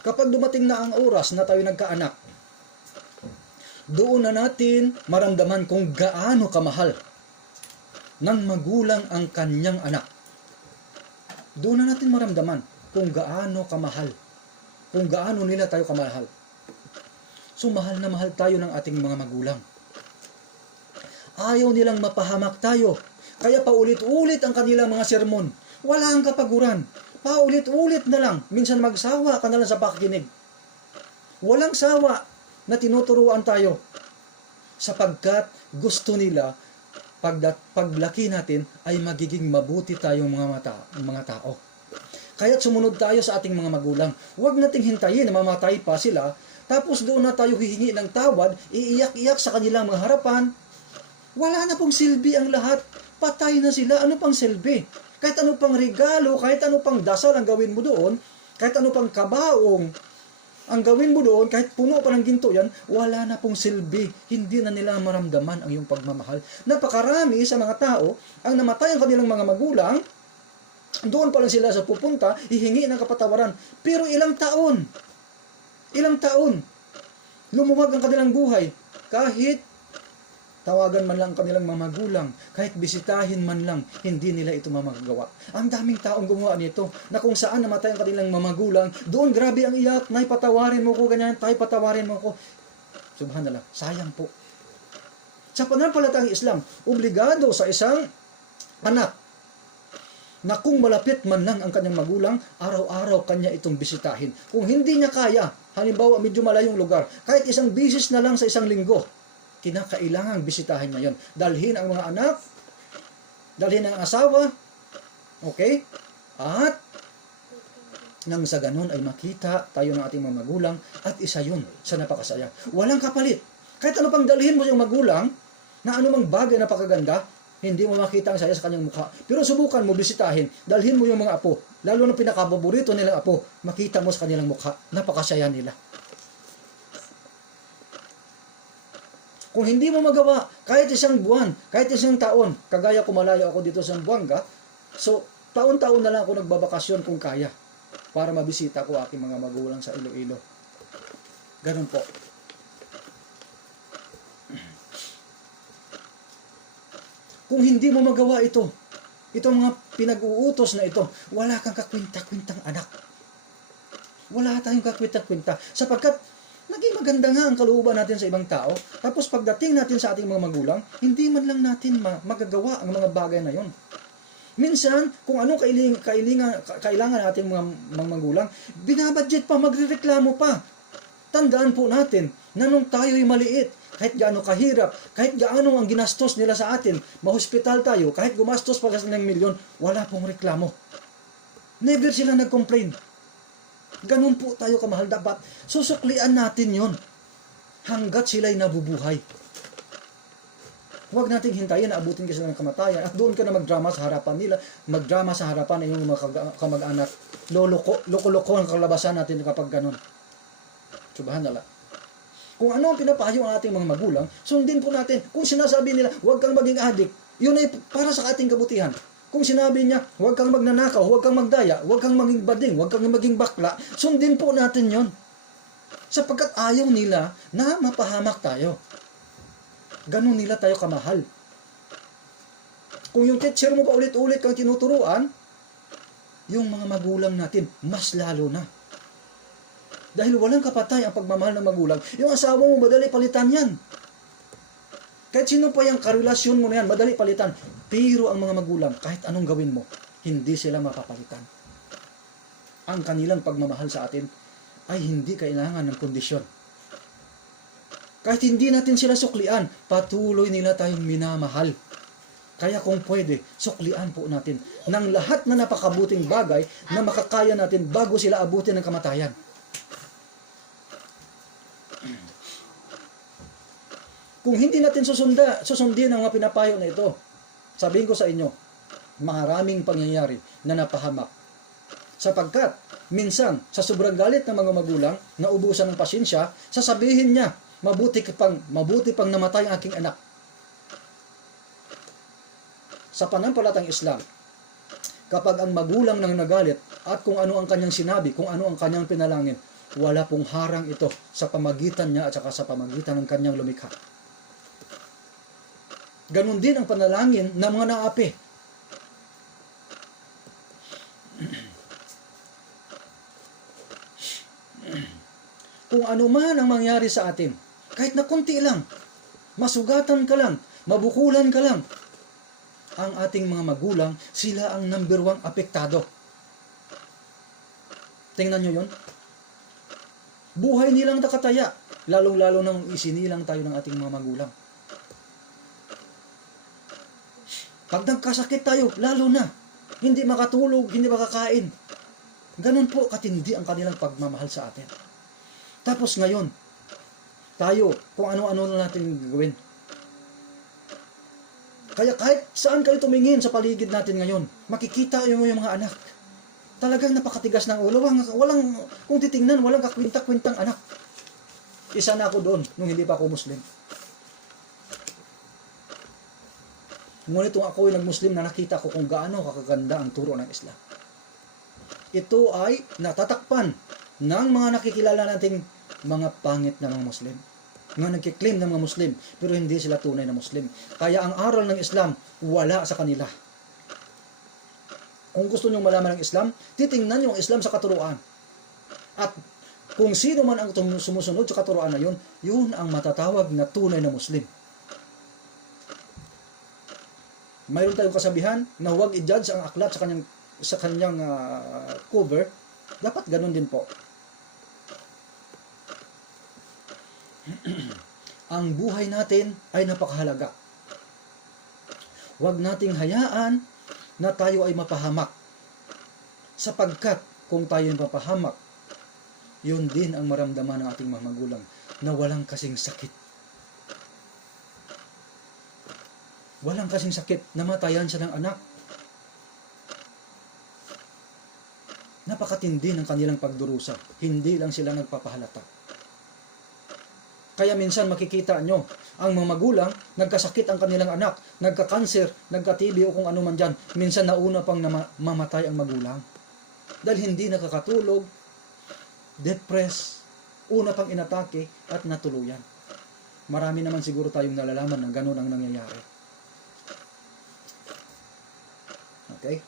Kapag dumating na ang oras na tayo nagkaanak, doon na natin maramdaman kung gaano kamahal ng magulang ang kanyang anak. Doon na natin maramdaman kung gaano kamahal, kung gaano nila tayo kamahal. So mahal na mahal tayo ng ating mga magulang. Ayaw nilang mapahamak tayo, kaya paulit-ulit ang kanilang mga sermon. Wala ang kapaguran. Paulit-ulit na lang. Minsan magsawa ka na lang sa pakikinig. Walang sawa na tinuturuan tayo. Sapagkat gusto nila, paglaki natin, ay magiging mabuti tayong mga tao. Kaya't sumunod tayo sa ating mga magulang. Huwag nating hintayin na mamatay pa sila, tapos doon na tayo hihingi ng tawad, iiyak-iyak sa kanilang mga harapan. Wala na pong silbi ang lahat. Patay na sila. Ano pang silbi? Kahit ano pang regalo, kahit ano pang dasal ang gawin mo doon, kahit ano pang kabaong ang gawin mo doon, kahit puno pa ng ginto yan, wala na pong silbi. Hindi na nila maramdaman ang iyong pagmamahal. Napakarami sa mga tao, ang namatay ang kanilang mga magulang, doon pa lang sila sa pupunta, hihingi ng kapatawaran. Pero ilang taon, lumuwag ang kanilang buhay, kahit tawagan man lang kanilang mga magulang, kahit bisitahin man lang, hindi nila ito mamagawa. Ang daming taong gumawa nito, na kung saan namatay ang kanilang mga magulang, doon grabe ang iyak, nay patawarin mo ko, ganyan, tay patawarin mo ko. Subhanallah, sayang po. Sa pananampalatayang Islam, obligado sa isang anak, na kung malapit man lang ang kanyang magulang, araw-araw kanya itong bisitahin. Kung hindi niya kaya, halimbawa medyo malayong lugar, kahit isang bisis na lang sa isang linggo, kinakailangang bisitahin ngayon. Dalhin ang mga anak, dalhin ang asawa, okay? At nang sa ganun ay makita tayo ng ating mga magulang at isa yun sa napakasaya. Walang kapalit. Kahit ano pang dalhin mo yung magulang, na anumang bagay na napakaganda, hindi mo makita ang saya sa kanyang mukha. Pero subukan mo bisitahin, dalhin mo yung mga apo, lalo na pinakapaborito nilang apo, makita mo sa kanilang mukha, napakasaya nila. Kung hindi mo magawa, kahit isang buwan, kahit isang taon, kagaya ko malayo ako dito sa Zamboanga, so taon-taon na lang ako nagbabakasyon kung kaya, para mabisita ko aking mga magulang sa Iloilo. Ganun po. Kung hindi mo magawa ito, itong mga pinag-uutos na ito, wala kang kakwinta-kwintang anak. Wala tayong kakwinta-kwinta, sapagkat naging maganda nga ang kalooban natin sa ibang tao, tapos pagdating natin sa ating mga magulang, hindi man lang natin magagawa ang mga bagay na yon. Minsan, kung anong kailangan natin mga magulang, binabudget pa, magrereklamo pa. Tandaan po natin na nung tayo'y maliit, kahit gaano kahirap, kahit gaano ang ginastos nila sa atin, mahospital tayo, kahit gumastos pa ng milyon, wala pong reklamo. Never sila nag-complain. Ganun po tayo kamahal, dapat susuklian natin yon hanggat sila'y nabubuhay. Huwag nating hintayin na abutin ka sila ng kamatayan at doon ka na magdrama sa harapan nila, magdrama sa harapan ng iyong mga kamag-anak. Loko-loko ang kalabasan natin kapag ganun. Subhanallah. Kung ano ang pinapayo ang ating mga magulang, sundin po natin. Kung sinasabi nila, huwag kang maging adik, yun ay para sa ating kabutihan. Kung sinabi niya, huwag kang magnanakaw, huwag kang magdaya, huwag kang maging bading, huwag kang maging bakla, sundin po natin yon. Sapagkat ayaw nila na mapahamak tayo. Ganun nila tayo kamahal. Kung yung teacher mo pa ulit-ulit kang tinuturuan, yung mga magulang natin, mas lalo na. Dahil walang kapatay ang pagmamahal ng magulang, yung asawa mo, madali palitan yan. Kahit sino pa yung karelasyon mo na yan, madali palitan. Pero ang mga magulang, kahit anong gawin mo, hindi sila mapapalitan. Ang kanilang pagmamahal sa atin ay hindi kailangan ng kondisyon. Kahit hindi natin sila suklian, patuloy nila tayong minamahal. Kaya kung pwede, suklian po natin ng lahat na napakabuting bagay na makakaya natin bago sila abutin ng kamatayan. Kung hindi natin susundin ang mga pinapayo na ito, sabihin ko sa inyo, maraming pangyayari na napahamak. Sapagkat, minsan, sa sobrang galit ng mga magulang, naubusan ng pasensya, sasabihin niya, mabuti pang namatay ang aking anak. Sa pananampalatayang Islam, kapag ang magulang nang nagalit, at kung ano ang kanyang sinabi, kung ano ang kanyang pinalangin, wala pong harang ito sa pamagitan niya at saka sa pamagitan ng kanyang lumikha. Ganon din ang panalangin ng mga naapi. Kung ano man ang mangyari sa atin, kahit na konti lang, masugatan ka lang, mabukulan ka lang, ang ating mga magulang, sila ang number 1 apektado. Tingnan nyo yun. Buhay nilang nakataya, lalong-lalo nang isinilang tayo ng ating mga magulang. Pag nagkasakit tayo, lalo na, hindi makatulog, hindi makakain. Ganun po katindi ang kanilang pagmamahal sa atin. Tapos ngayon, tayo, kung ano-ano na natin gagawin. Kaya kahit saan kayo tumingin sa paligid natin ngayon, makikita yung mga anak. Talagang napakatigas ng ulo. Walang, kung titingnan, walang kakwinta-kwintang anak. Isa na ako doon, nung hindi pa ako Muslim. Ngunit kung ako ay nag-Muslim na nakita ko kung gaano kakaganda ang turo ng Islam. Ito ay natatakpan ng mga nakikilala nating mga pangit na mga Muslim. Mga nagkiklaim ng mga Muslim, pero hindi sila tunay na Muslim. Kaya ang aral ng Islam, wala sa kanila. Kung gusto nyo malaman ng Islam, titingnan nyo ang Islam sa katuruan. At kung sino man ang sumusunod sa katuruan na yun, yun ang matatawag na tunay na Muslim. Mayroon tayong kasabihan na huwag i-judge ang aklat sa kanyang cover. Dapat ganun din po. Ang buhay natin ay napakahalaga. Huwag nating hayaan na tayo ay mapahamak. Sapagkat kung tayo ay mapahamak, yun din ang maramdaman ng ating mga magulang na walang kasing sakit. Walang kasing sakit, namatayan siya ng anak. Napakatindi ng kanilang pagdurusa. Hindi lang sila nagpapahalata. Kaya minsan makikita nyo, ang mga magulang, nagkasakit ang kanilang anak, nagka-cancer, nagka-TB o kung ano man dyan. Minsan nauna pang mamatay ang magulang. Dahil hindi nakakatulog, depressed, una pang inatake at natuluyan. Marami naman siguro tayong nalalaman na ganun ang nangyayari. Okay?